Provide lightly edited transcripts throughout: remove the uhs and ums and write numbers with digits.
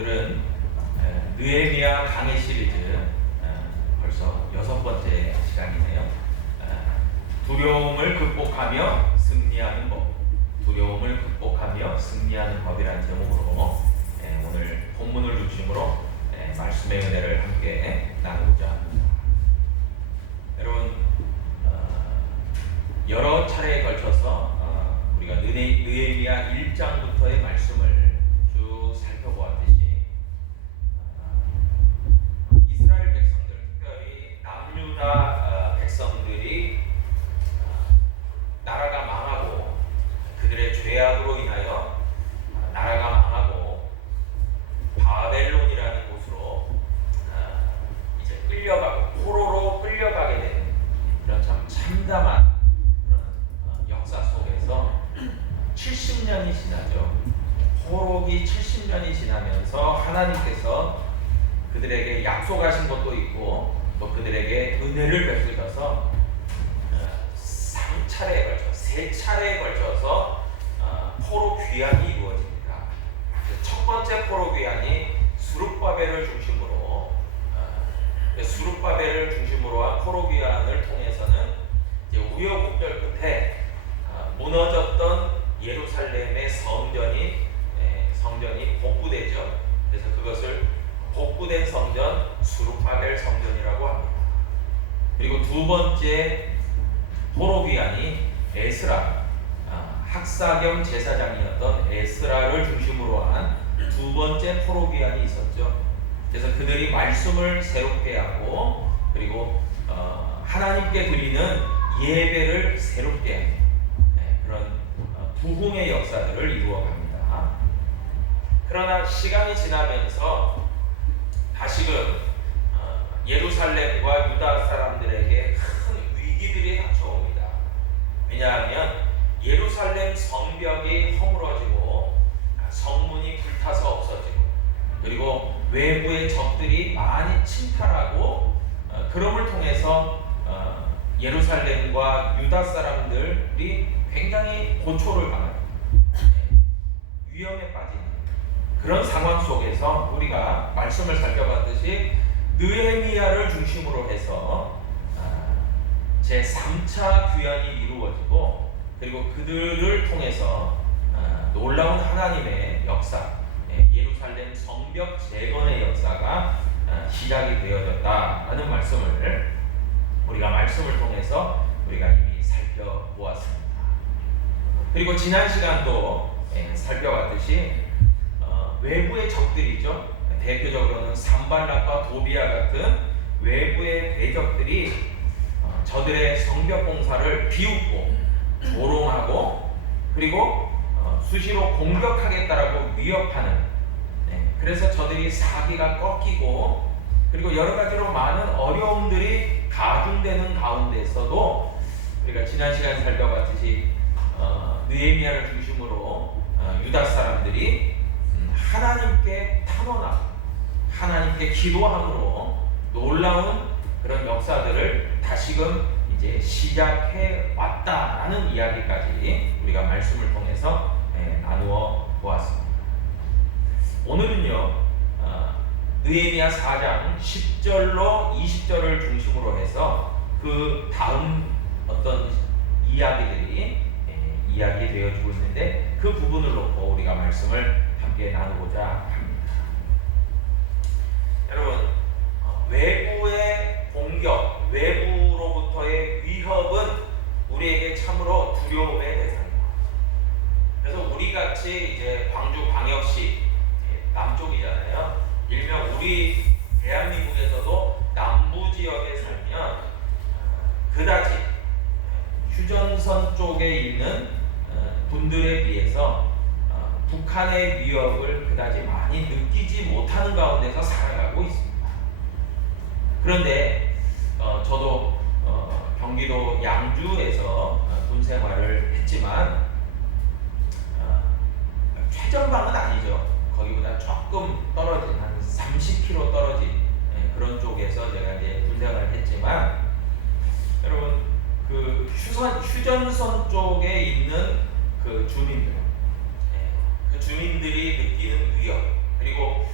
오늘은 느헤미야 강의 시리즈 벌써 6번째 시간이네요. 두려움을 극복하며 승리하는 법, 두려움을 극복하며 승리하는 법이라는 제목으로 오늘 본문을 중심으로 말씀의 은혜를 함께 나누고자 합니다. 여러분, 여러 차례에 걸쳐서 우리가 느헤미야 1장부터의 말씀을 쭉 살펴보았듯이 이스라엘 백성들, 특별히 남유다 백성들이 나라가 망하고 그들의 죄악으로 인하여 나라가 망하고 바벨론이라는 곳으로 이제 끌려가고 포로로 끌려가게 되는 이런 참 참담한 그런 역사 속에서 70년이 지나죠. 포로기 70년이 지나면서 하나님께서 그들에게 약속하신 것도 있고 또 그들에게 은혜를 베푸셔서 3차례에 걸쳐서 포로 귀환이 이루어집니다. 첫 번째 포로 귀환이 수룹바벨을 중심으로 한 포로 귀환을 통해서는 이제 우여곡절 끝에 무너졌던 예루살렘의 성전이 복구되죠. 그래서 그것을 복구된 성전, 수룹바벨 성전이라고 합니다. 그리고 두 번째 포로 귀환이 에스라, 학사 겸 제사장이었던 에스라를 중심으로 한 두 번째 포로 귀환이 있었죠. 그래서 그들이 말씀을 새롭게 하고 그리고 하나님께 드리는 예배를 새롭게 하는 그런 부흥의 역사들을 이루어갑니다. 그러나 시간이 지나면서 다시금 예루살렘과 유다 사람들에게 큰 위기들이 닥쳐옵니다. 왜냐하면 예루살렘 성벽이 허물어지고 성문이 불타서 없어지고 그리고 외부의 적들이 많이 침탈하고 그럼을 통해서 예루살렘과 유다 사람들이 굉장히 고초를 당하는 위험에 빠지는 그런 상황 속에서 우리가 말씀을 살펴봤듯이 느헤미야를 중심으로 해서 제3차 귀환이 이루어지고 그리고 그들을 통해서 놀라운 하나님의 역사, 예루살렘 성벽 재건의 역사가 시작이 되어졌다라는 말씀을 우리가 말씀을 통해서 우리가 이미 살펴보았습니다. 그리고 지난 시간도 살펴봤듯이 외부의 적들이죠. 대표적으로는 산발락과 도비아 같은 외부의 대적들이 저들의 성벽 공사를 비웃고 조롱하고 그리고 수시로 공격하겠다라고 위협하는 그래서 저들이 사기가 꺾이고 그리고 여러 가지로 많은 어려움들이 가중되는 가운데서도 우리가 지난 시간에 살펴봤듯이 느헤미야를 중심으로 유다 사람들이 하나님께 탄원하고 하나님께 기도함으로 놀라운 그런 역사들을 다시금 이제 시작해 왔다라는 이야기까지 우리가 말씀을 통해서 나누어 보았습니다. 오늘은요 느헤미야 4장 10절로 20절을 중심으로 해서 그 다음 어떤 이야기들이 이야기되어지고 있는데 그 부분을 놓고 우리가 말씀을 함께 나누고자 합니다. 여러분, 외부의 공격, 외부로부터의 위협은 우리에게 참으로 두려움의 대상입니다. 그래서 우리같이 이제 광주광역시 남쪽이잖아요. 일명 우리 대한민국에서도 남부 지역에 살면 그다지 휴전선 쪽에 있는 분들에 비해서 북한의 위협을 그다지 많이 느끼지 못하는 가운데서 살아가고 있습니다. 그런데 저도 경기도 양주에서 군 생활을 했지만 최전방은 아니죠. 거기보다 조금 떨어진 한 30km 떨어진 그런 쪽에서 제가 이제 군 생활을 했지만 여러분 그 휴전선 쪽에 있는 그 주민들, 그 주민들이 느끼는 위협 그리고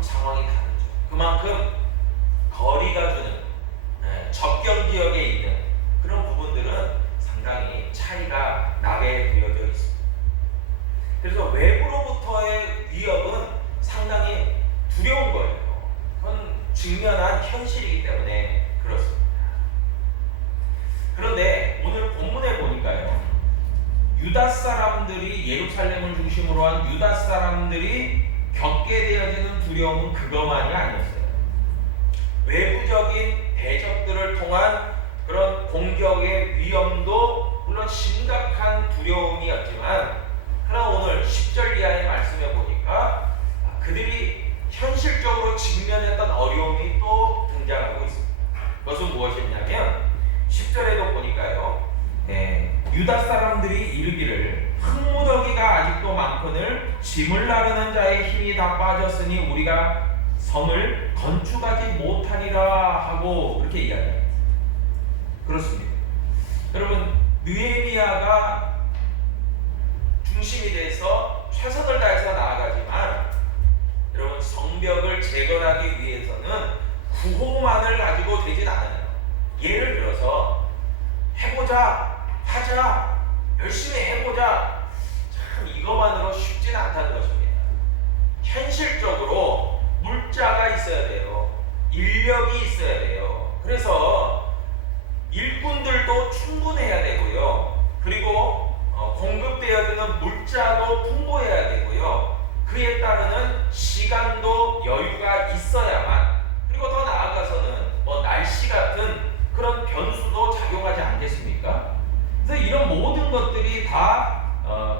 조금 상황이 다르죠. 그만큼 거리가 주는 접경 지역에 있는 그런 부분들은 상당히 차이가 나게 되어져 있습니다. 그래서 외부로부터의 위협은 상당히 두려운 거예요. 그건 직면한 현실이기 때문에 그렇습니다. 그런데 오늘 본문에 보니까요, 유다 사람들이, 예루살렘을 중심으로 한 유다 사람들이 겪게 되어지는 두려움은 그것만이 아니었어요. 외부적인 대적들을 통한 그런 공격의 위험도 물론 심각한 두려움이었지만, 그러나 오늘 10절 이하의 말씀에 보니까 그들이 현실적으로 직면했던 어려움이 또 등장하고 있습니다. 그것은 무엇이냐면 10절에도 보니까요, 유다 사람들이 이르기를 흙무더기가 아직도 많거늘 짐을 나르는 자의 힘이 다 빠졌으니 우리가 성을 건축하지 못하리라 하고 그렇게 이야기합니다. 그렇습니다. 여러분, 느헤미야가 중심이 돼서 최선을 다해서 나아가지만, 여러분, 성벽을 재건하기 위해서는 구호만을 가지고 되진 않아요. 예를 들어서 해보자, 하자, 열심히 해보자, 참 이것만으로 쉽지는 않다는 것입니다. 현실적으로 물자가 있어야 돼요. 인력이 있어야 돼요. 그래서 일꾼들도 충분해야 되고요. 그리고 공급되어지는 물자도 풍부해야 되고요. 그에 따르는 시간도 여유가 있어야만, 그리고 더 나아가서는 날씨 같은 그런 변수도 작용하지 않겠습니까? 그래서 이런 모든 것들이 다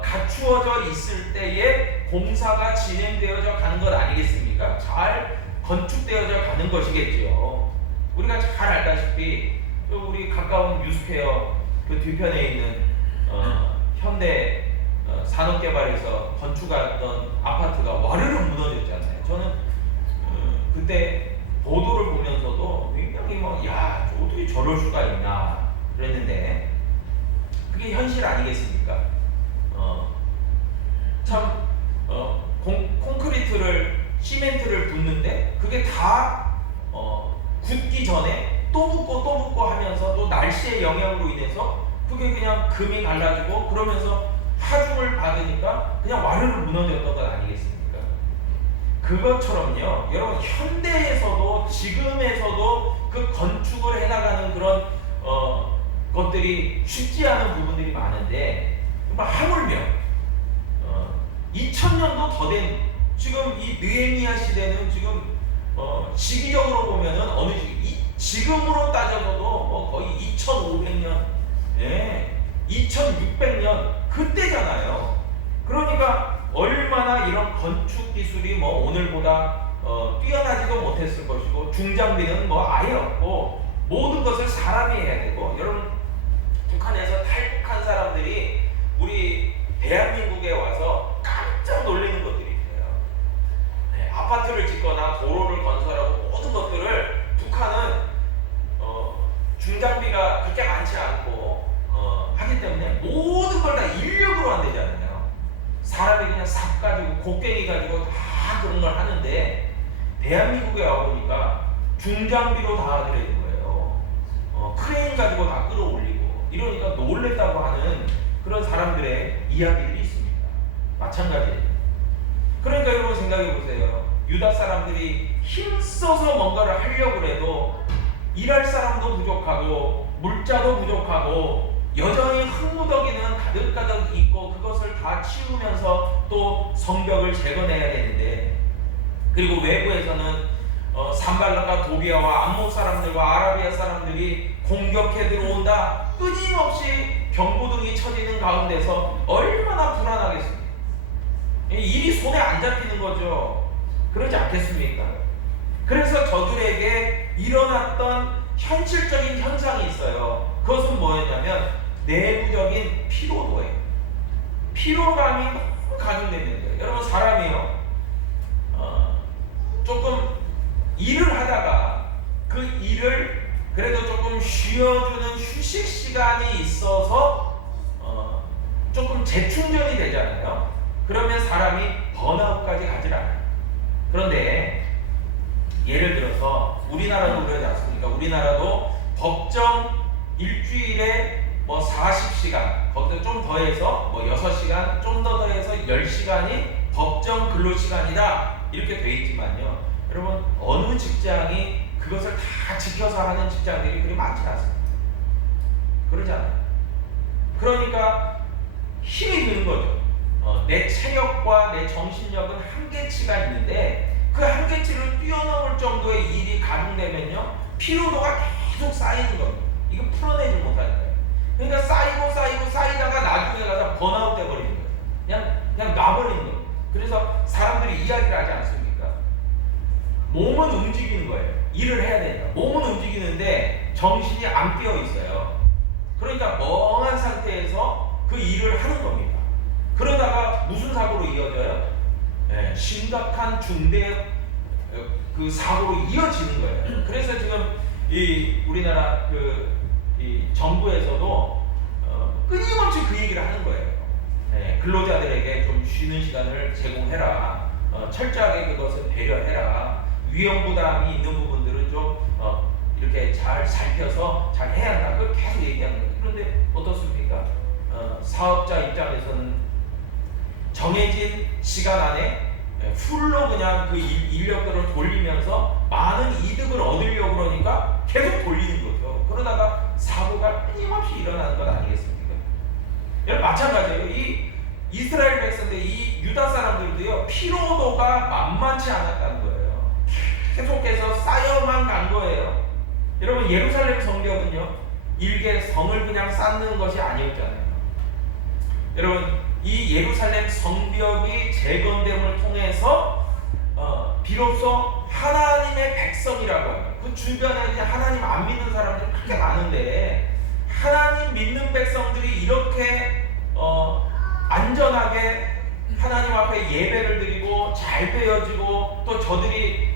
갖추어져 있을 때에 공사가 진행되어져 가는 것 아니겠습니까? 잘 건축되어져 가는 것이겠지요. 우리가 잘 알다시피 우리 가까운 뉴스퀘어 그 뒤편에 있는 현대 산업개발에서 건축하던 아파트가 와르르 무너졌잖아요. 저는 그때 보도를 보면서도 굉장히 야, 어떻게 저럴 수가 있나 그랬는데, 그게 현실 아니겠습니까? 콘크리트를, 시멘트를 붓는데 그게 다 굳기 전에 또 붓고 하면서 또 날씨의 영향으로 인해서 그게 그냥 금이 갈라지고 그러면서 하중을 받으니까 그냥 와르르 무너졌던 건 아니겠습니까? 그것처럼요, 여러분, 현대에서도 지금에서도 그 건축을 해나가는 그런 것들이 쉽지 않은 부분들이 많은데, 하물며 2000년도 더 된 지금 이 느헤미야 시대는 지금 시기적으로 보면은 어느 지금으로 따져서도 거의 2500년, 2600년 그때잖아요. 그러니까 얼마나 이런 건축 기술이 오늘보다 뛰어나지도 못했을 것이고, 중장비는 아예 없고, 모든 것을 사람이 해야 되고. 여러분, 북한에서 탈북한 사람들이 우리 대한민국에 와서 깜짝 놀라는 것들이 있어요. 아파트를 짓거나 도로를 건설하고 모든 것들을 북한은 중장비가 그렇게 많지 않고 하기 때문에 모든 걸 다 인력으로 한대잖아요. 사람이 그냥 삽 가지고 곡괭이 가지고 다 그런 걸 하는데, 대한민국에 와보니까 중장비로 다 하더라는 거예요. 크레인 가지고 다 끌어올리고 이러니까 놀랬다고 하는 그런 사람들의 이야기들이 있습니다. 마찬가지예요. 그러니까 여러분 생각해 보세요. 유다 사람들이 힘써서 뭔가를 하려고 해도 일할 사람도 부족하고 물자도 부족하고 여전히 흙무더기는 가득가득 있고, 그것을 다 치우면서 또 성벽을 재건해야 되는데, 그리고 외부에서는 산발락과 도비아와 암몬 사람들과 아라비아 사람들이 공격해 들어온다. 끊임없이 경보등이 쳐지는 가운데서 얼마나 불안하겠습니까? 일이 손에 안 잡히는 거죠. 그러지 않겠습니까? 그래서 저들에게 일어났던 현실적인 현상이 있어요. 그것은 뭐였냐면 내부적인 피로도예요. 피로감이 너무 가중되는 거예요. 여러분, 사람이요, 조금 일을 하다가 그 일을 그래도 조금 쉬어주는 휴식 시간이 있어서 조금 재충전이 되잖아요. 그러면 사람이 번아웃까지 가질 않아요. 그런데 예를 들어서 우리나라도 그러지 않습니까? 우리나라도 법정 일주일에 뭐 40시간, 거기서 좀 더해서 뭐 6시간, 좀 더 더해서 10시간이 법정 근로시간이다 이렇게 돼 있지만요, 여러분 어느 직장이 그것을 다 지켜서 하는 직장들이 그리 많지 않습니다. 그러지 않아요. 그러니까 힘이 드는 거죠. 내 체력과 내 정신력은 한계치가 있는데 그 한계치를 뛰어넘을 정도의 일이 가중되면요, 피로도가 계속 쌓이는 겁니다. 이거 풀어내지 못하는 거예요. 그러니까 쌓이다가 나중에 가서 번아웃 돼버리는 거예요. 그냥 놔버리는 거예요. 그래서 사람들이 이야기를 하지 않습니까? 몸은 움직이는 거예요. 일을 해야 되니까. 몸은 움직이는데 정신이 안 깨어 있어요. 그러니까 멍한 상태에서 그 일을 하는 겁니다. 그러다가 무슨 사고로 이어져요? 심각한 중대 그 사고로 이어지는 거예요. 그래서 지금 이 우리나라 이 정부에서도 끊임없이 그 얘기를 하는 거예요. 근로자들에게 좀 쉬는 시간을 제공해라. 철저하게 그것을 배려해라. 위험 부담이 있는 부분들은 좀 이렇게 잘 살펴서 잘 해야 한다. 그걸 계속 얘기하는 거예요. 그런데 어떻습니까? 사업자 입장에서는 정해진 시간 안에 풀로 그냥 그 인력들을 돌리면서 많은 이득을 얻으려고 그러니까 계속 돌리는 거죠. 그러다가 사고가 끊임없이 일어나는 것 아니겠습니까? 여러분 마찬가지예요. 이 이스라엘 백성들, 이 유다 사람들도요, 피로도가 만만치 않았다는 거예요. 계속해서 쌓여만 간 거예요. 여러분 예루살렘 성벽은요, 일개 성을 그냥 쌓는 것이 아니었잖아요. 여러분 이 예루살렘 성벽이 재건됨을 통해서 비로소 하나님의 백성이라고 하는, 그 주변에 이제 하나님 안 믿는 사람들이 그렇게 많은데 하나님 믿는 백성들이 이렇게 안전하게 하나님 앞에 예배를 드리고 잘 되어지고 또 저들이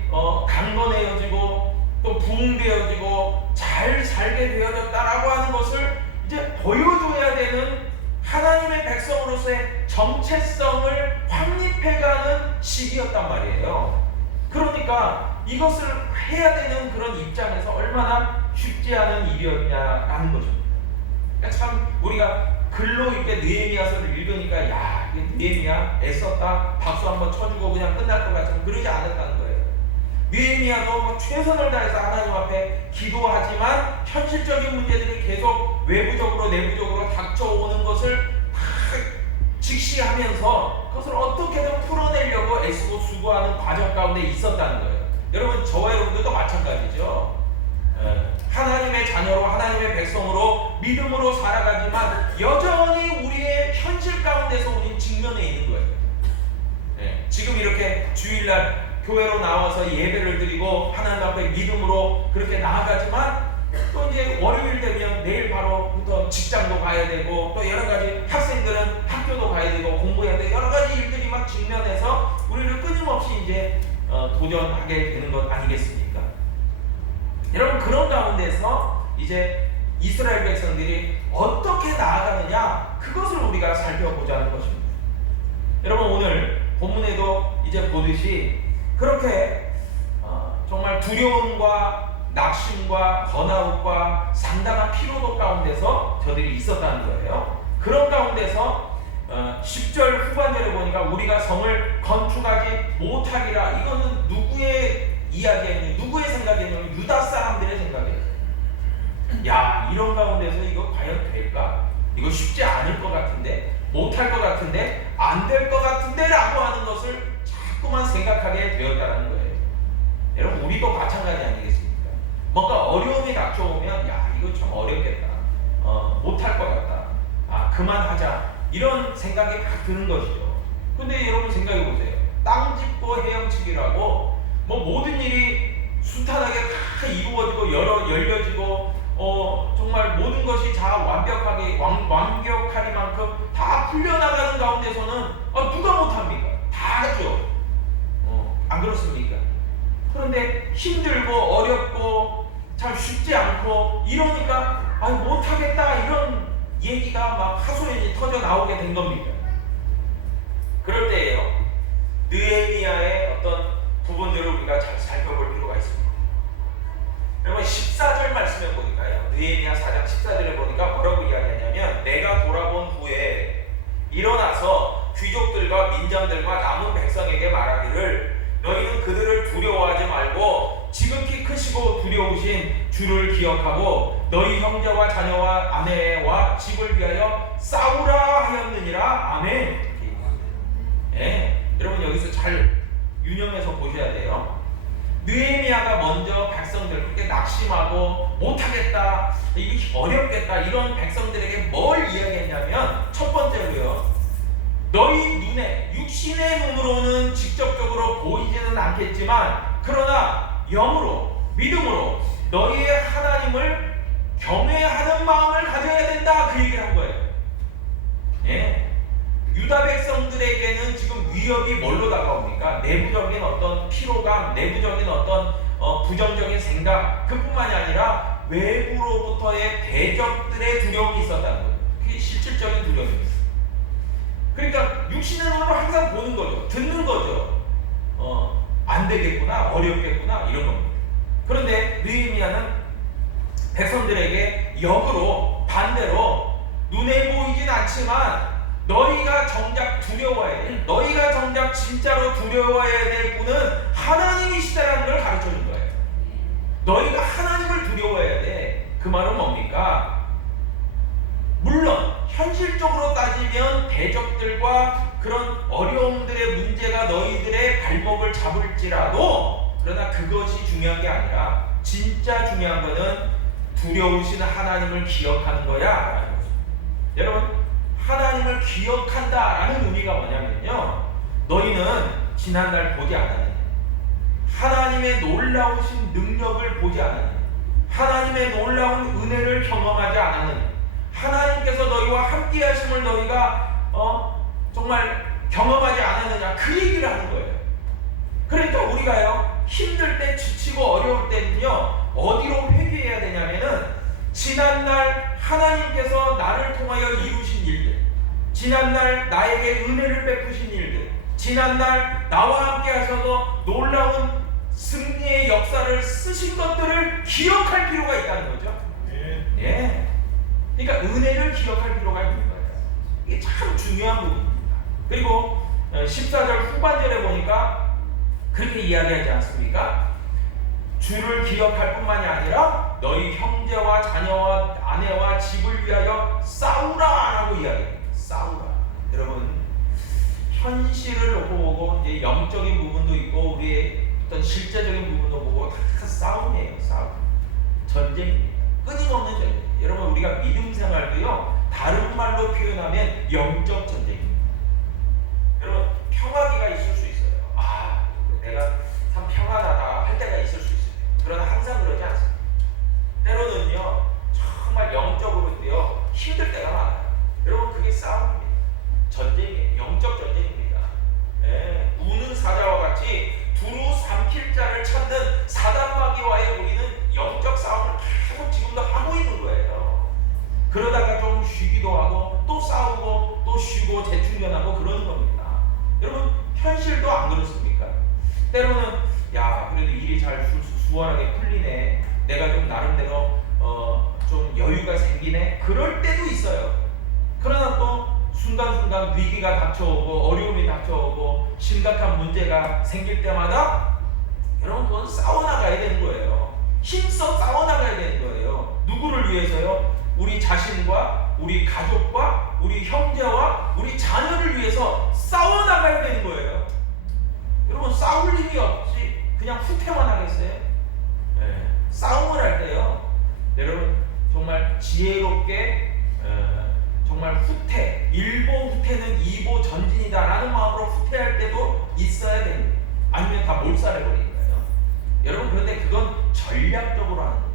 강건해지고 또 부흥되어지고 잘 살게 되어졌다라고 하는 것을 이제 보여줘야 되는 하나님의 백성으로서의 정체성을 확립해가는 시기였단 말이에요. 그러니까 이것을 해야 되는 그런 입장에서 얼마나 쉽지 않은 일이었냐라는 것입니다. 그러니까 참 우리가 글로 이렇게 느헤미야서를 읽으니까 야, 느헤미야 애썼다, 박수 한번 쳐주고 그냥 끝날 것 같지만 그러지 않았다는 거예요. 느헤미야도 뭐 최선을 다해서 하나님 앞에 기도하지만 현실적인 문제들이 계속 외부적으로 내부적으로 닥쳐오는 것을 다 직시하면서 그것을 어떻게든 풀어내려고 애쓰고 수고하는 과정 가운데 있었다는 거예요. 여러분 저와 여러분들도 마찬가지죠. 하나님의 자녀로 하나님의 백성으로 믿음으로 살아가지만 여전히 우리의 현실 가운데서 우리는 직면해 있는 거예요. 지금 이렇게 주일날 교회로 나와서 예배를 드리고 하나님 앞에 믿음으로 그렇게 나아가지만 또 이제 월요일 되면 내일 바로부터 직장도 가야 되고 또 여러 가지 학생들은 학교도 가야 되고 공부해야 되고 여러 가지 일들이 막 직면해서 우리를 끊임없이 이제 도전하게 되는 것 아니겠습니까? 여러분 그런 가운데서 이제 이스라엘 백성들이 어떻게 나아가느냐 그것을 우리가 살펴보자는 것입니다. 여러분 오늘 본문에도 이제 보듯이 그렇게 정말 두려움과 낙심과 번아웃과 상당한 피로도 가운데서 저들이 있었다는 거예요. 그런 가운데서 10절 후반절에 보니까 우리가 성을 건축하지 못하리라. 이거는 누구의 이야기였냐, 누구의 생각이냐면 유다 사람들의 생각이에요. 야, 이런 가운데서 이거 과연 될까? 이거 쉽지 않을 것 같은데, 못할 것 같은데, 안 될 것 같은데 라고 하는 것을 자꾸만 생각하게 되었다는 거예요. 여러분 우리도 마찬가지 아니겠습니까? 뭔가 어려움이 닥쳐오면 야 이거 참 어렵겠다, 못할 것 같다, 그만하자 이런 생각이 막 드는 것이죠. 근데 여러분 생각해 보세요. 땅 짚고 헤엄치기라고 뭐 모든 일이 순탄하게 다 이루어지고 열려지고 정말 모든 것이 다 완벽하리만큼 다 풀려나가는 가운데서는 누가 못합니까? 다 하죠. 안 그렇습니까? 그런데 힘들고 어렵고 참 쉽지 않고 이러니까 못하겠다 이런 얘기가 막 하소연이 터져 나오게 된 겁니다. 그럴 때예요. 느헤미야의 어떤 부분들을 우리가 잘 살펴볼 필요가 있습니다. 일어나서 귀족들과 민장들과 남은 백성에게 말하기를 너희는 그들을 두려워하지 말고 지극히 크시고 두려우신 주를 기억하고 너희 형제와 자녀와 아내와 집을 위하여 싸우라 하였느니라. 아멘. 네, 여러분 여기서 잘 유념해서 보셔야 돼요. 느헤미야가 먼저 백성들 그렇게 낙심하고 못하겠다, 이게 어렵겠다 이런 백성들에게 뭘 이야기했냐면 첫 번째로요, 너희 눈에 육신의 눈으로는 직접적으로 보이지는 않겠지만 그러나 영으로 믿음으로 너희의 하나님을 경외하는 마음을 가져야 된다, 그 얘기를 한 거예요. 예. 유다 백성들에게는 지금 위협이 뭘로 다가옵니까? 내부적인 어떤 피로감, 내부적인 어떤 부정적인 생각, 그뿐만이 아니라 외부로부터의 대적들의 두려움이 있었다는 거예요. 그게 실질적인 두려움입니다. 그러니까 육신의 눈으로 항상 보는 거죠. 듣는 거죠. 안 되겠구나, 어렵겠구나 이런 겁니다. 그런데 느헤미야는 백성들에게 역으로 반대로 눈에 보이진 않지만 너희가 정작 두려워해야 돼, 너희가 정작 진짜로 두려워해야 될 분은 하나님이시다라는 걸 가르쳐준 거예요. 너희가 하나님을 두려워해야 돼. 그 말은 뭡니까? 물론 현실적으로 따지면 대적들과 그런 어려움들의 문제가 너희들의 발목을 잡을지라도, 그러나 그것이 중요한 게 아니라 진짜 중요한 거는 두려우신 하나님을 기억하는 거야 라는 거죠. 여러분, 하나님을 기억한다라는 의미가 뭐냐면요, 너희는 지난날 보지 않았느냐, 하나님의 놀라우신 능력을 보지 않았느냐, 하나님의 놀라운 은혜를 경험하지 않았느냐, 하나님께서 너희와 함께 하심을 너희가 정말 경험하지 않았느냐, 그 얘기를 하는 거예요. 그러니까 우리가요, 힘들 때, 지치고 어려울 때는요 어디로 회귀해야 되냐면은 지난날 하나님께서 나를 통하여 이루신 일들, 지난날 나에게 은혜를 베푸신 일들, 지난날 나와 함께 하셔서 놀라운 승리의 역사를 쓰신 것들을 기억할 필요가 있다는 거죠. 예. 그러니까 은혜를 기억할 필요가 있는 거예요. 이게 참 중요한 부분입니다. 그리고 14절 후반절에 보니까 그렇게 이야기하지 않습니까? 주를 기억할 뿐만이 아니라 너희 형제와 자녀와 아내와 집을 위하여 싸우라라고 이야기해요. 싸우라. 여러분, 현실을 놓고 보고 이제 영적인 부분도 있고 우리의 어떤 실제적인 부분도 보고 다 싸움이에요. 싸움. 전쟁입니다. 끊임없는 전쟁. 여러분, 우리가 믿음 생활도요 다른 말로 표현하면 영적 전쟁입니다. 여러분, 평화기가 있을 수 있어요. 내가 참 평안하다 할 때가 있을 수 있어요. 그러나 항상 그러지 않습니다. 때로는요 정말 영적으로도요 힘들 때가 많아요. 여러분, 그게 싸움입니다. 전쟁이에요. 영적 전쟁입니다. 예. 우는 사자와 같이 두루 삼킬 자를 찾는 사단마귀와의 우리는 영적 싸움을 계속 지금도 하고 있는 거예요. 그러다가 좀 쉬기도 하고 또 싸우고 또 쉬고 재충전하고 그러는 겁니다. 여러분, 현실도 안 그렇습니까? 때로는 그래도 일이 잘 수월하게 풀리네, 내가 좀 나름대로 좀 여유가 생기네, 그럴 때도 있어요. 그러나 또 순간순간 위기가 닥쳐오고 어려움이 닥쳐오고 심각한 문제가 생길 때마다 여러분, 그건 싸워나가야 되는 거예요. 힘써 싸워나가야 되는 거예요. 누구를 위해서요? 우리 자신과 우리 가족과 우리 형제와 우리 자녀를 위해서 싸워나가야 되는 거예요. 여러분, 싸울 힘이 없이 그냥 후퇴만 하겠어요? 네. 싸움을 할 때요, 여러분 정말 지혜롭게 정말 후퇴, 1보 후퇴는 2보 전진이다 라는 마음으로 후퇴할 때도 있어야 됩니다. 아니면 다 몰살해버리니까요. 여러분, 그런데 그건 전략적으로 하는 거예요.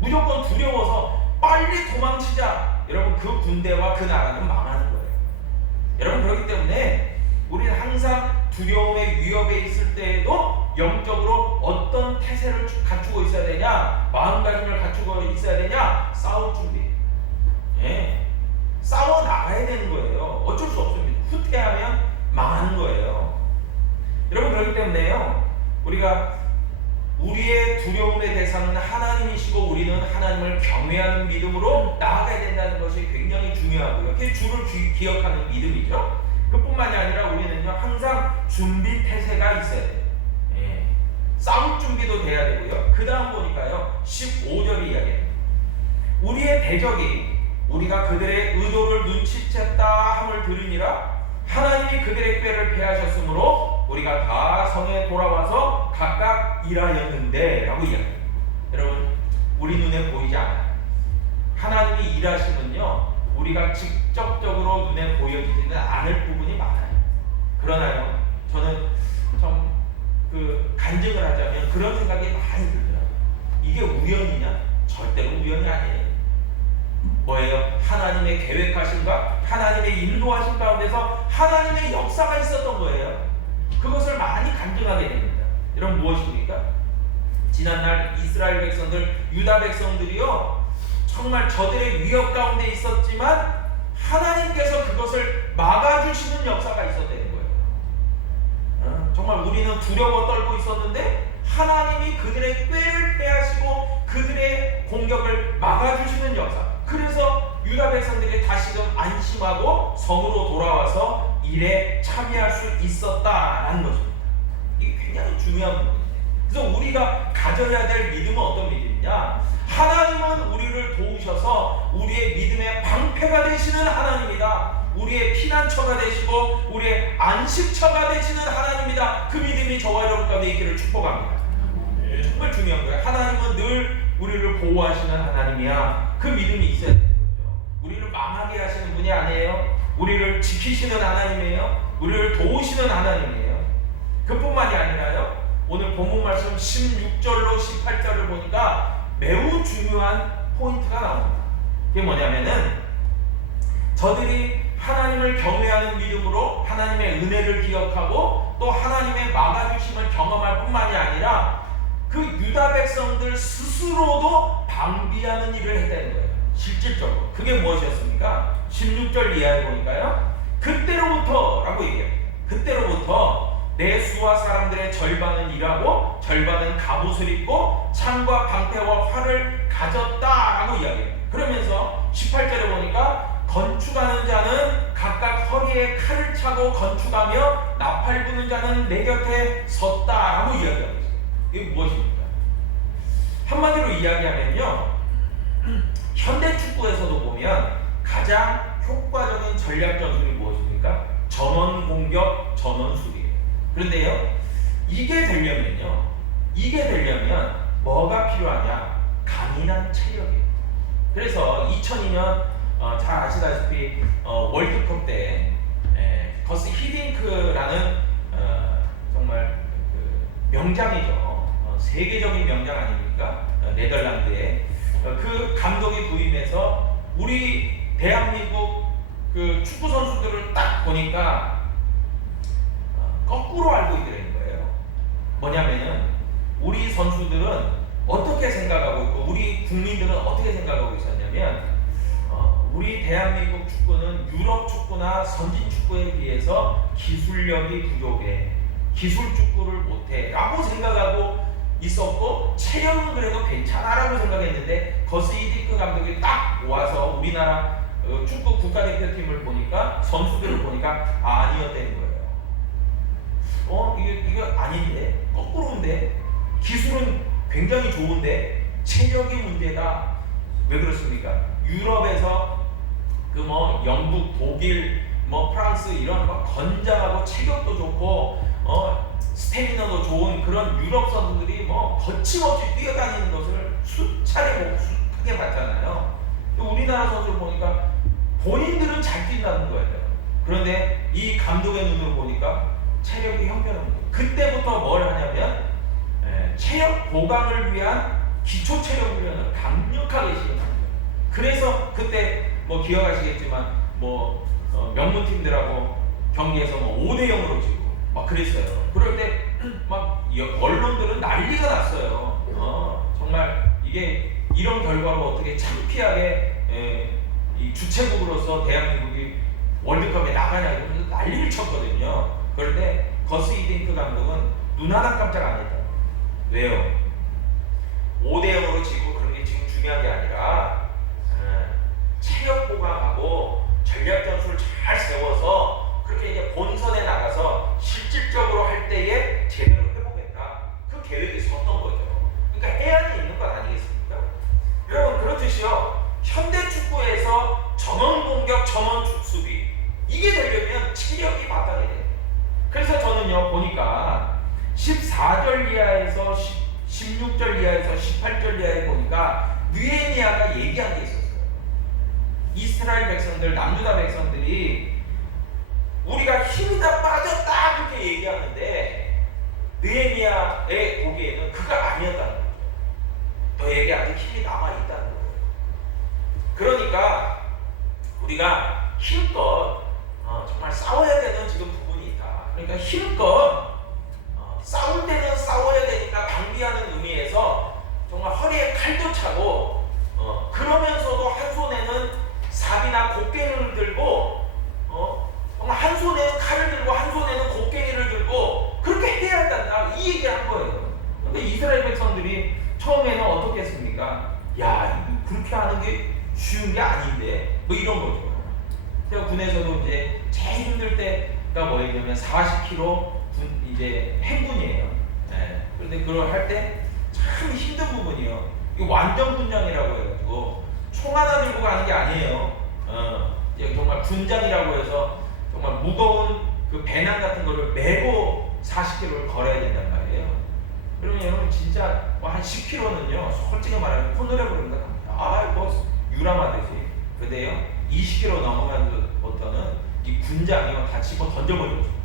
무조건 두려워서 빨리 도망치자, 여러분 그 군대와 그 나라는 망하는 거예요. 여러분, 그렇기 때문에 우리는 항상 두려움의 위협에 있을 때에도 영적으로 어떤 태세를 갖추고 있어야 되냐, 마음가짐을 갖추고 있어야 되냐, 싸울 준비. 예. 싸워 나가야 되는 거예요. 어쩔 수 없습니다. 후퇴하면 망하는 거예요. 여러분, 그렇기 때문에요 우리가 우리의 두려움의 대상은 하나님이시고 우리는 하나님을 경외하는 믿음으로 나아가야 된다는 것이 굉장히 중요하고요. 그게 주를 기억하는 믿음이죠. 그뿐만이 아니라 우리는요 항상 준비 태세가 있어야 돼요. 예. 싸울 준비도 돼야 되고요. 그 다음 보니까요 15절이 이야기해요. 우리의 대적이 우리가 그들의 의도를 눈치챘다 함을 들으니라 하나님이 그들의 꾀를 패하셨으므로 우리가 다 성에 돌아와서 각각 일하였는데 라고 이야기합니다. 여러분 우리 눈에 보이지 않아요. 하나님이 일하시면요 우리가 직접적으로 눈에 보여지지는 않을 부분이 많아요. 그러나요 저는 좀 간증을 하자면 그런 생각이 많이 들더라고요. 이게 우연이냐? 절대로 우연이 아니에요. 뭐예요? 하나님의 계획하심과 하나님의 인도하심 가운데서 하나님의 역사가 있었던 거예요. 그것을 많이 간증하게 됩니다. 여러분 무엇입니까? 지난날 이스라엘 백성들, 유다 백성들이요 정말 저들의 위협 가운데 있었지만 하나님께서 그것을 막아주시는 역사가 있었다는 거예요. 정말 우리는 두려워 떨고 있었는데 하나님이 그들의 꾀를 패하시고 그들의 공격을 막아주시는 역사. 그래서 유다 백성들이 다시금 안심하고 성으로 돌아와서 일에 참여할 수 있었다라는 것입니다. 이게 굉장히 중요한 부분이에요. 그래서 우리가 가져야 될 믿음은 어떤 믿음이냐? 하나님은 우리를 도우셔서 우리의 믿음의 방패가 되시는 하나님이다. 우리의 피난처가 되시고 우리의 안식처가 되시는 하나님이다. 그 믿음이 저와 여러분 가운데 있기를 축복합니다. 정말 중요한 거예요. 하나님은 늘 우리를 보호하시는 하나님이야. 그 믿음이 있어야 되는 거죠. 우리를 망하게 하시는 분이 아니에요. 우리를 지키시는 하나님이에요. 우리를 도우시는 하나님이에요. 그뿐만이 아니라요. 오늘 본문 말씀 16절로 18절을 보니까 매우 중요한 포인트가 나옵니다. 그게 뭐냐면은 저들이 하나님을 경외하는 믿음으로 하나님의 은혜를 기억하고 또 하나님의 막아주심을 경험할 뿐만이 아니라 그 유다 백성들 스스로도 방비하는 일을 했다는 거예요. 실질적으로. 그게 무엇이었습니까? 16절 이하에 보니까요. 그때로부터 라고 얘기해요. 그때로부터 내 수와 사람들의 절반은 일하고 절반은 갑옷을 입고 창과 방패와 활을 가졌다라고 이야기해요. 그러면서 18절에 보니까 건축하는 자는 각각 허리에 칼을 차고 건축하며 나팔 부는 자는 내 곁에 섰다라고 이야기하고 있어요. 이게 무엇입니까? 한마디로 이야기하면요 현대 축구에서도 보면 가장 효과적인 전략 전술이 무엇입니까? 전원 공격, 전원 수비예요. 그런데요 이게 되려면 뭐가 필요하냐? 강인한 체력이에요. 그래서 2002년 잘 아시다시피 월드컵 때 거스 히딩크라는 정말 명장이죠. 세계적인 명장 아닙니까? 네덜란드에 그 감독이 부임해서 우리 대한민국 그 축구 선수들을 딱 보니까 거꾸로 알고 있더라는 거예요. 뭐냐면은 우리 선수들은 어떻게 생각하고 있고 우리 국민들은 어떻게 생각하고 있었냐면 우리 대한민국 축구는 유럽 축구나 선진 축구에 비해서 기술력이 부족해. 기술 축구를 못해 라고 생각하고 있었고 체력은 그래도 괜찮아 라고 생각했는데 거스 히딩크 감독이 딱 와서 우리나라 축구 국가대표팀을 보니까 선수들을 보니까 아니었다는 거예요. 이게 아닌데 거꾸로인데 기술은 굉장히 좋은데 체력이 문제다. 왜 그렇습니까? 유럽에서 영국, 독일, 프랑스 이런 건장하고 체격도 좋고 스태미너도 좋은 그런 유럽 선수들이 거침없이 뛰어다니는 것을 수차례 목수하게 봤잖아요. 우리나라 선수를 보니까 본인들은 잘 뛴다는 거예요. 그런데 이 감독의 눈으로 보니까 체력이 형편없는 거예요. 그때부터 뭘 하냐면 체력 보강을 위한 기초 체력 훈련을 강력하게 시행합니다. 그래서 그때 기억하시겠지만 명문팀들하고 경기에서 5대0으로 지고 막 그랬어요. 그럴 때 막 언론들은 난리가 났어요. 정말 이게 이런 결과로 어떻게 창피하게 이 주최국으로서 대한민국이 월드컵에 나가냐 이러면서 난리를 쳤거든요. 그럴 때 거스 히딩크 감독은 눈 하나 깜짝 안 했다. 왜요? 5대 0으로 지고 그런 게 지금 중요한 게 아니라 체력 보강하고 전략 전술을 잘 세워서 그렇게 이제 본선에 나가서 실질적으로 할 때에 제대로 해보겠다. 그 계획이 섰던 거죠. 그러니까 해안이 있는 건 아니겠습니까? 여러분 그렇듯이요. 현대 축구에서 전원 공격, 전원 수비 이게 되려면 체력이 바탕이 돼요. 그래서 저는요 보니까 14절 이하에서 16절 이하에서 18절 이하에 보니까 느헤미야가 얘기한 게 있었어요. 이스라엘 백성들, 남유다 백성들이 우리가 힘이 다 빠졌다 그렇게 얘기하는데 느헤미야의 보기에는 그가 아니었다는 거죠. 너에게 아직 힘이 남아있다는 거예요. 그러니까 우리가 힘껏 정말 싸워야 되는 지금 부분이 있다. 그러니까 힘껏 싸울 때는 싸워야 되니까 방비하는 의미에서 정말 허리에 칼도 차고 그러면서도 한 손에는 삽이나 곡괭이를 들고 정말 한 손에는 칼을 들고 한 손에는 곡괭이를 들고 그렇게 해야 한다. 이 얘기를 한 거예요. 근데 이스라엘 백성들이 처음에는 어떻게 했습니까? 야, 그렇게 하는 게 쉬운 게 아닌데 뭐 이런 거죠. 제가 군에서도 이제 제일 힘들 때가 뭐냐면 40km 이제 행군이에요. 네. 그런데 그걸 할 때 참 힘든 부분이요. 이거 완전 군장이라고 해가지고 총 하나 들고 가는 게 아니에요. 이제 정말 군장이라고 해서 정말 무거운 그 배낭 같은 거를 메고 40km를 걸어야 된단 말이에요. 그러면 여러분 진짜 한 10km는요 솔직히 말하면 콧노래 부르는 거 갑니다. 이거 유람하듯이. 근데요 20km 넘으면부터는 이 군장이요 다 집어 던져버리고 싶어요.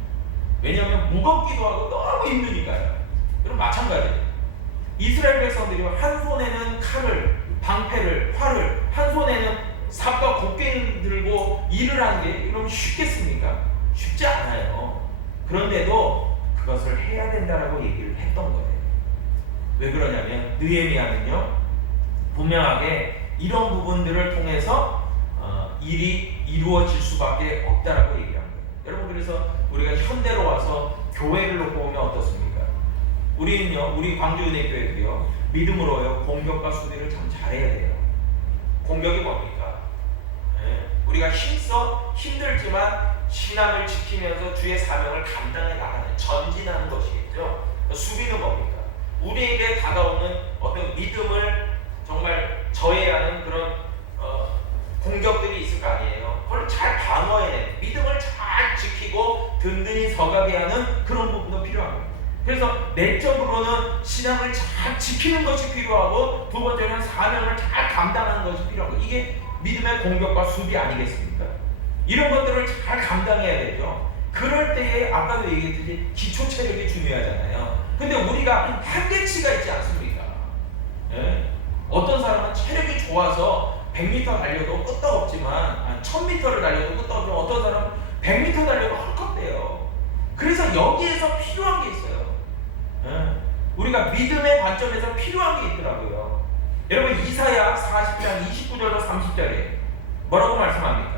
왜냐하면 무겁기도 하고 너무 힘드니까요. 그럼 마찬가지예요. 이스라엘 백성들이 한 손에는 칼을, 방패를, 활을, 한 손에는 삽과 곡괭이를 들고 일을 하는 게 그럼 쉽겠습니까? 쉽지 않아요. 그런데도 그것을 해야 된다라고 얘기를 했던 거예요. 왜 그러냐면 느헤미야는요 분명하게 이런 부분들을 통해서 일이 이루어질 수밖에 없다라고 얘기한 거예요. 여러분 그래서 우리가 현대로 와서 교회를 놓고 보면 어떻습니까? 우리는요, 우리 광주은혜교회도요 믿음으로요 공격과 수비를 참 잘해야 돼요. 공격이 뭡니까? 우리가 힘들지만 신앙을 지키면서 주의 사명을 감당해 나가는 전진하는 것이겠죠. 수비는 뭡니까? 우리에게 다가오는 어떤 믿음을 정말 저해하는 그런 공격들이 있을 거 아니에요. 그걸 잘 방어해내, 믿음을 잘 지키고 든든히 서가게 하는 그런 부분도 필요합니다. 그래서 내적으로는 신앙을 잘 지키는 것이 필요하고 두 번째는 사명을 잘 감당하는 것이 필요하고 이게 믿음의 공격과 수비 아니겠습니까? 이런 것들을 잘 감당해야 되죠. 그럴 때에 아까도 얘기했듯이 기초 체력이 중요하잖아요. 근데 우리가 한계치가 있지 않습니까? 예? 어떤 사람은 체력이 좋아서 100m 달려도 끄떡없지만 1000m를 달려도 끄떡없지만 어떤 사람은 100m 달려도 헐겁대요. 그래서 여기에서 필요한 게 있어요. 우리가 믿음의 관점에서 필요한 게 있더라고요. 여러분 이사야 40장 29절로 30절에 뭐라고 말씀합니까?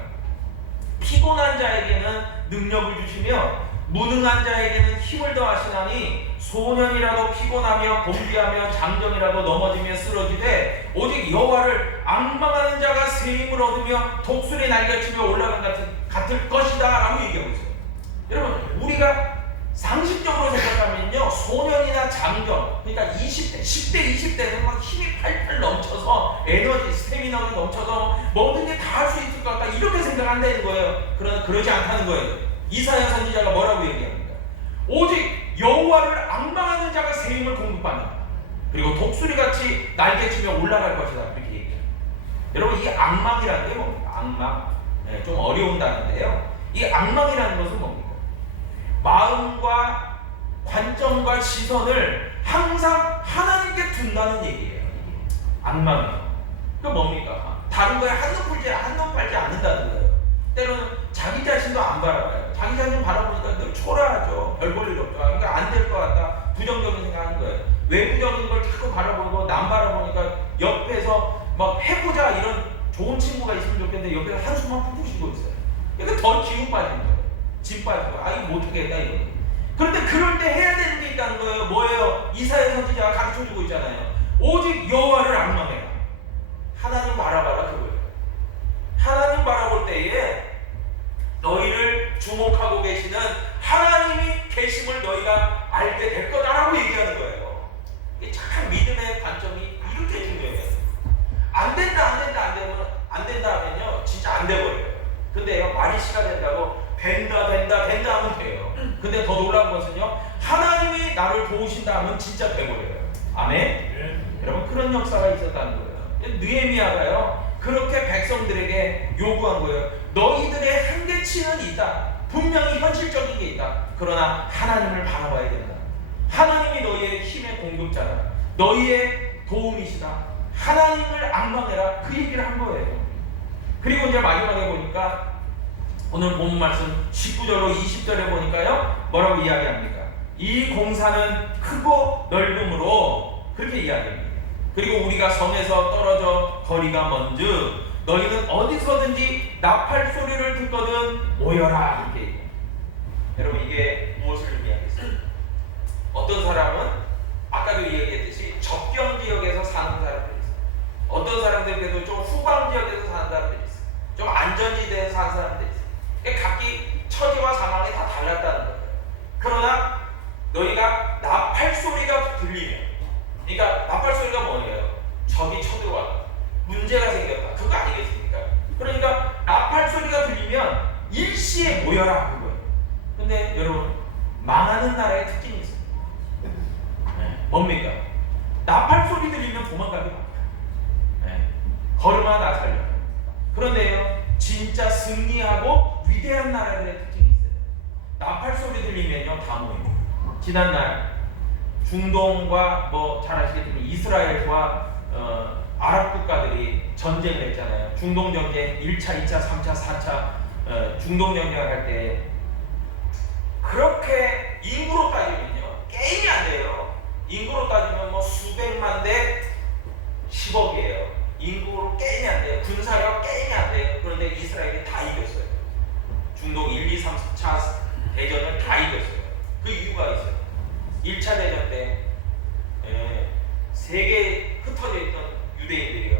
피곤한 자에게는 능력을 주시며 무능한 자에게는 힘을 더하시나니 소년이라도 피곤하며 곤비하며 장정이라도 넘어지며 쓰러지되 오직 여호와를 앙망하는 자가 새 힘을 얻으며 독수리 날개치며 올라간 같을 것이다 라고 얘기하고 있어요. 여러분 우리가 상식적으로 생각하면요 소년이나 장정 그러니까 20대, 10대, 20대는 막 힘이 팔팔 넘쳐서 에너지, 스태미너가 넘쳐서 뭐든지 다 할 수 있을 것 같다 이렇게 생각한다는 거예요. 그러나 그러지 않다는 거예요. 이사야 선지자가 뭐라고 얘기합니까? 오직 여호와를 앙망하는 자가 새 힘을 공급받는다. 그리고 독수리같이 날개치며 올라갈 것이다 이렇게 얘기해요. 여러분 이 앙망이라는 게 뭡니까? 앙망 좀 어려운 단어인데요. 이 앙망이라는 것은 뭡니까? 마음과 관점과 시선을 항상 하나님께 둔다는 얘기예요. 앙망이요. 그 뭡니까? 다른 거에 한눈 팔지 않는다는 거예요. 때로는 자기 자신도 안 바라봐요. 자기 자신 바라보니까 늘 초라하죠. 별 볼 일 없죠. 그러니까 안 될 것 같다. 부정적인 생각하는 거예요. 외부적인 걸 자꾸 바라보고 남 바라보니까 옆에서 막 해보자 이런 좋은 친구가 있으면 좋겠는데 옆에서 한숨만 푹푹 쉬고 있어요. 그러니까 더 기운 빠진 거예요. 진 빠진 거예요. 이거 못하겠다 이거. 그런데 그럴 때 해야 되는 게 있다는 거예요. 뭐예요? 이사야 선지자가 가르쳐주고 있잖아요. 오직 여호와를 앙망해라. 하나님 바라봐라 그거예요. 하나님 바라볼 때에 너희를 주목하고 계시는 하나님이 계심을 너희가 알게 될 거다라고 얘기하는 거예요. 이게 참 믿음의 관점이 이렇게 중요해요. 안 된다 하면요 진짜 안 돼버려요. 근데요 말이 시가 된다고 된다 하면 돼요. 근데 더 놀라운 것은요 하나님이 나를 도우신다 하면 진짜 돼버려요. 아멘? 여러분 그런 역사가 있었다는 거예요. 느헤미야가요 그렇게 백성들에게 요구한 거예요. 너희들의 한계치는 있다. 분명히 현실적인 게 있다. 그러나 하나님을 바라봐야 된다. 하나님이 너희의 힘의 공급자다. 너희의 도움이시다. 하나님을 앙망해라. 그 얘기를 한 거예요. 그리고 이제 마지막에 보니까 오늘 본 말씀 19절로 20절에 보니까요 뭐라고 이야기합니까? 이 공사는 크고 넓음으로 그렇게 이야기합니다. 그리고 우리가 성에서 떨어져 거리가 먼즉 너희는 어디서든지 나팔 소리를 듣거든 모여라 이렇게 얘기해요. 여러분 이게 무엇을 의미하겠어요? 어떤 사람은 아까도 얘기했듯이 접경 지역에서 사는 사람들이 있어요. 어떤 사람들께도 좀 후방 지역에서 사는 사람들이 있어요. 좀 안전지대에서 사는 사람들이 있어요. 그러니까 각기 처지와 상황이 다 달랐다는 거예요. 그러나 너희가 나팔 소리가 들리면, 그러니까 나팔 소리가 뭐예요? 적이 쳐들어왔다, 문제가 생겼다, 그거 아니겠습니까? 그러니까 나팔 소리가 들리면 일시에 모여라 그거예요. 근데 여러분 망하는 나라의 특징이 있어요. 뭡니까? 나팔 소리 들리면 도망가기 바빠요. 걸음아 나 살려. 그런데요 진짜 승리하고 위대한 나라들의 특징이 있어요. 나팔 소리 들리면요 다 모입니다. 지난날 중동과 잘 아시겠지만 이스라엘과 아랍 국가들이 전쟁을 했잖아요. 중동 전쟁 1차, 2차, 3차, 4차 중동 전쟁을 할 때 그렇게 인구로 따지면요 게임이 안 돼요. 인구로 따지면 수백만 대 10억이에요. 인구로 게임이 안 돼요. 군사력 게임이 안 돼요. 그런데 이스라엘이 다 이겼어요. 중동 1, 2, 3차 대전을 다 이겼어요. 그 이유가 있어요. 1차 대전 때 세계에 흩어져 있던 유대인들이요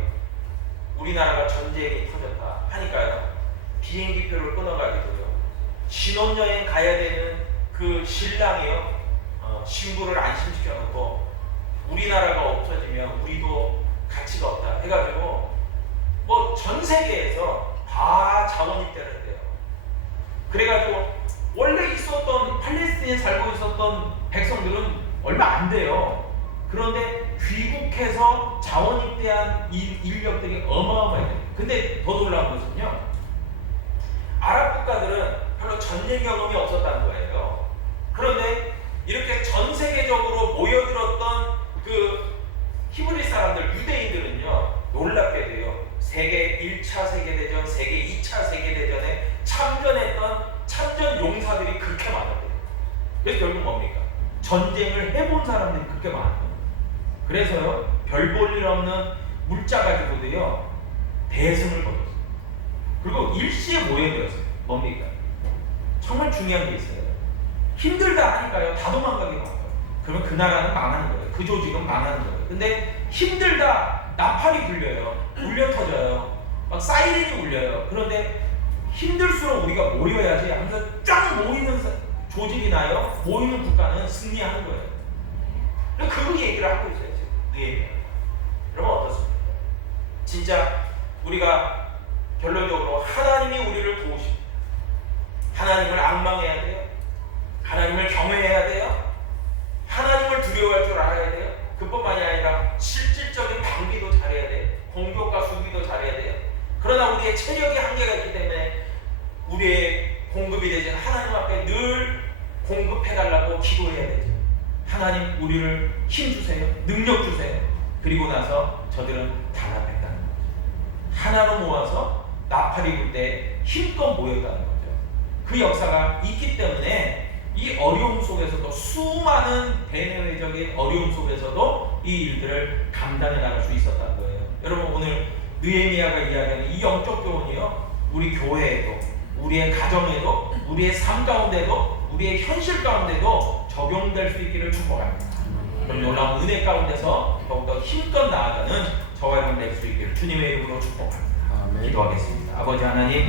우리나라가 전쟁이 터졌다 하니까요 비행기표를 끊어가지고요 신혼여행 가야 되는 그 신랑이요 신부를 안심시켜 놓고 우리나라가 없어지면 우리도 가치가 없다 해가지고 전 세계에서 다 자원 입대를 했대요. 그래가지고 원래 있었던 팔레스틴에 살고 있었던 백성들은 얼마 안 돼요. 그런데 귀국해서 자원 입대한 인력들이 어마어마해요. 근데 더 놀라운 것은요 아랍 국가들은 별로 전쟁 경험이 없었다는 거예요. 그런데 이렇게 전 세계적으로 모여들었던 그 히브리 사람들, 유대인들은요 놀랍게도요 세계 1차 세계대전, 세계 2차 세계대전에 참전했던 참전 용사들이 그렇게 많았대요. 그래서 결국 뭡니까? 전쟁을 해본 사람들이 그렇게 많았대요. 그래서요 별 볼 일 없는 물자 가지고도요 대승을 거뒀어요. 그리고 일시에 모여들었어요. 뭡니까? 정말 중요한 게 있어요. 힘들다 하니까요 다 도망가게 바빠요. 그러면 그 나라는 망하는 거예요. 그 조직은 망하는 거예요. 근데 힘들다 나팔이 불려요. 울려 터져요. 막 사이렌이 울려요. 그런데 힘들수록 우리가 모여야지 하면서 쫙 모이는 조직이나요 모이는 국가는 승리하는 거예요. 그 얘기를 하고 있어요 지금. 네. 여러분 어떻습니까? 진짜 우리가 결론적으로 하나님이 우리를 도우십니다. 하나님을 앙망해야 돼요. 하나님을 경외해야 돼요. 하나님을 두려워할 줄 알아야 돼요. 그뿐만이 아니라 실질적인 방비도 잘해야 돼요. 공격과 수비도 잘해야 돼요. 그러나 우리의 체력이 한계가 있기 때문에 우리의 공급이 되진 하나님 앞에 늘 공급해달라고 기도해야 되죠. 하나님 우리를 힘 주세요. 능력 주세요. 그리고 나서 저들은 단합했다는 거죠. 하나로 모아서 나팔이 불 때 힘껏 모였다는 거죠. 그 역사가 있기 때문에 이 어려움 속에서도 수많은 대내외적인 어려움 속에서도 이 일들을 감당해 나갈 수 있었다는 거예요. 여러분 오늘 느헤미야가 이야기하는 이 영적 교훈이요 우리 교회에도 우리의 가정에도 우리의 삶 가운데도 우리의 현실 가운데도 적용될 수 있기를 축복합니다. 그럼 놀라운 은혜 가운데서 더욱더 힘껏 나아가는 저와 여러분 될 수 있기를 주님의 이름으로 축복합니다. 아멘. 기도하겠습니다. 아버지 하나님,